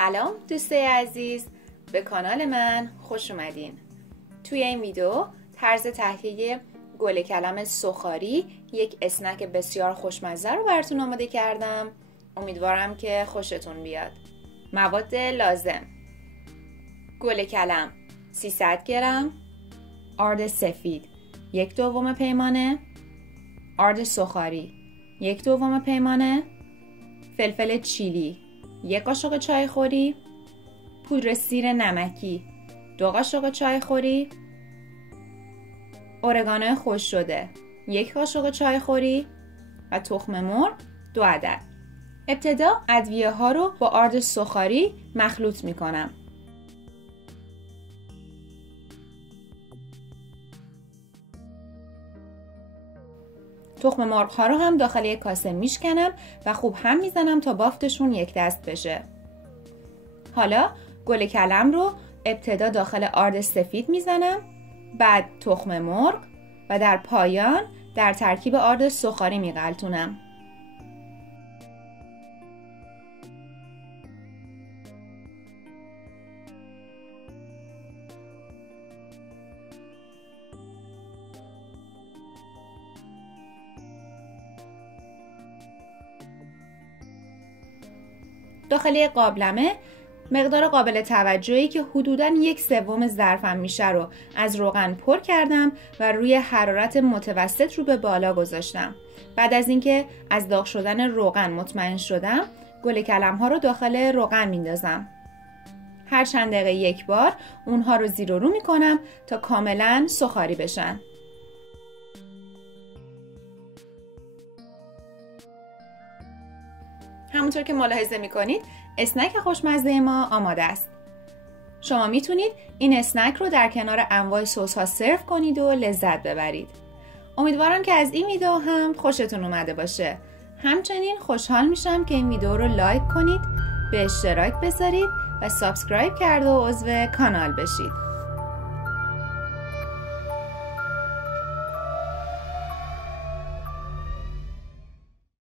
سلام دوستای عزیز، به کانال من خوش اومدین. توی این ویدیو طرز تهیه گل کلم سوخاری، یک اسنک بسیار خوشمزه رو براتون آماده کردم. امیدوارم که خوشتون بیاد. مواد لازم: گل کلم 300 گرم، آرد سفید 1/2 پیمانه، آرد سوخاری 1/2 پیمانه، فلفل چیلی 1 قاشق چای خوری، پودر سیر نمکی 2 قاشق چای خوری، اورگانو خشک شده 1 قاشق چای خوری و تخم مرغ 2 عدد. ابتدا ادویه ها رو با آرد سوخاری مخلوط می کنم. تخم مرغ ها رو هم داخل یک کاسه میشکنم و خوب هم میزنم تا بافتشون یک دست بشه. حالا گل کلم رو ابتدا داخل آرد سفید میزنم، بعد تخم مرغ و در پایان در ترکیب آرد سوخاری میغلطونم. داخل یک قابلمه مقدار قابل توجهی که حدوداً 1/3 ظرفم میشه رو از روغن پر کردم و روی حرارت متوسط رو به بالا گذاشتم. بعد از اینکه از داغ شدن روغن مطمئن شدم، گل کلم ها رو داخل روغن میندازم. هر چند دقیقه یک بار اونها رو زیر و رو میکنم تا کاملاً سوخاری بشن. همونطور که ملاحظه میکنید اسنک خوشمزه ما آماده است. شما میتونید این اسنک رو در کنار انواع سس ها سرو کنید و لذت ببرید. امیدوارم که از این ویدیو هم خوشتون اومده باشه. همچنین خوشحال میشم که این ویدیو رو لایک کنید، به اشتراک بذارید و سابسکرایب کرده و عضو کانال بشید.